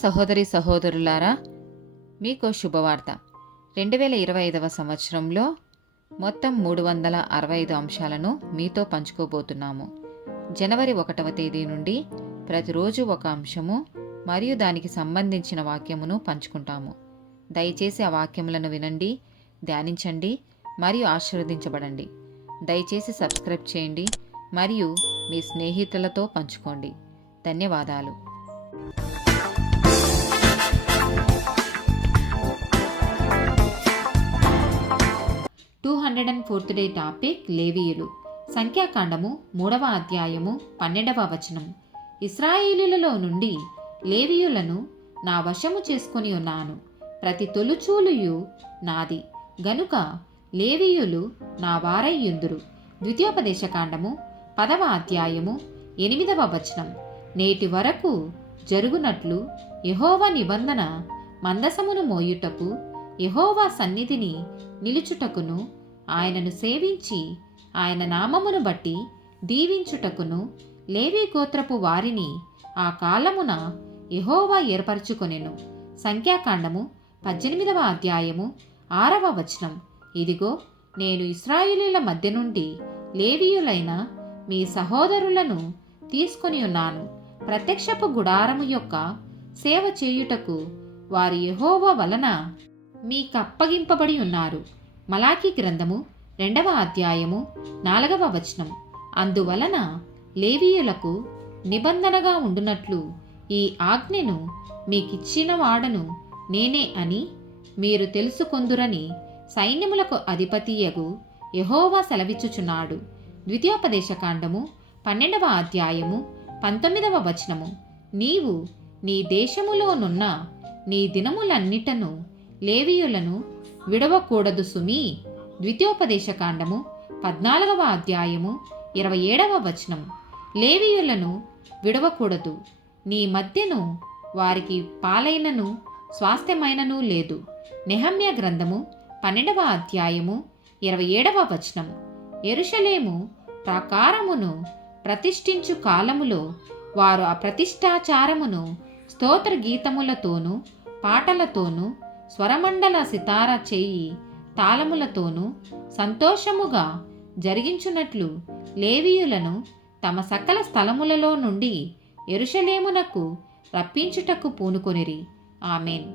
సహోదరి సహోదరులారా, మీకు శుభవార్త. 2025 సంవత్సరంలో మొత్తం 365 అంశాలను మీతో పంచుకోబోతున్నాము. జనవరి 1వ తేదీ నుండి ప్రతిరోజు ఒక అంశము మరియు దానికి సంబంధించిన వాక్యమును పంచుకుంటాము. దయచేసి ఆ వాక్యములను వినండి, ధ్యానించండి మరియు ఆశీర్వదించబడండి. దయచేసి సబ్స్క్రైబ్ చేయండి మరియు మీ స్నేహితులతో పంచుకోండి. ధన్యవాదాలు. 204th డే టాపిక్ లేవీయులు. సంఖ్యాకాండము 3వ అధ్యాయము 12వ వచనం. ఇశ్రాయేలీయులలో నుండి లేవీయులను నా వశము చేసుకొని ఉన్నాను, ప్రతి తొలుచూలుయు నాది, గనుక లేవీయులు నా వారయ్యుందురు. ద్వితీయోపదేశకాండము 10వ అధ్యాయము 8వ వచనం. నేటి వరకు జరుగునట్లు యెహోవా నిబంధన మందసమును మోయుటకు, యెహోవా సన్నిధిని నిలుచుటకును, ఆయనను సేవించి ఆయన నామమును బట్టి దీవించుటకును లేవీ గోత్రపు వారిని ఆ కాలమున యెహోవా ఏర్పరచుకొనెను. సంఖ్యాకాండము 18వ అధ్యాయము 6వ వచనం. ఇదిగో, నేను ఇశ్రాయేలీయుల మధ్య నుండి లేవీయులైన మీ సహోదరులను తీసుకొని ఉన్నాను. ప్రత్యక్షపు గుడారము యొక్క సేవ చేయుటకు వారి యెహోవా వలన మీకప్పగింపబడి ఉన్నారు. మలాకీ గ్రంథము 2వ అధ్యాయము 4వ వచనం. అందువలన లేవీయులకు నిబంధనగా ఉండునట్లు ఈ ఆజ్ఞను మీకిచ్చిన వాడను నేనే అని మీరు తెలుసుకొందురని సైన్యములకు అధిపతియగు యెహోవా సెలవిచ్చుచున్నాడు. ద్వితీయోపదేశకాండము 12వ అధ్యాయము 19వ వచనము. నీవు నీ దేశములోనున్న నీ దినములన్నిటను లేవీయులను విడవకూడదు సుమీ. ద్వితీయోపదేశకాండము 14వ అధ్యాయము 27వ వచనం. లేవీయులను విడవకూడదు, నీ మధ్యను వారికి పాలైనను స్వాస్థ్యమైనను లేదు. నెహమ్యా గ్రంథము 12వ అధ్యాయము 27వ వచనం. యెరూషలేము ప్రాకారమును ప్రతిష్ఠించు కాలములో వారు ఆ ప్రతిష్ఠాచారమును స్తోత్ర గీతములతోనూ పాటలతోనూ స్వరమండల సితార చేయి తాళములతోనూ సంతోషముగా జరిగించున్నట్లు లేవీయులను తమ సకల స్థలములలో నుండి యెరూషలేమునకు రప్పించుటకు పూనుకొనిరి. ఆమేన్.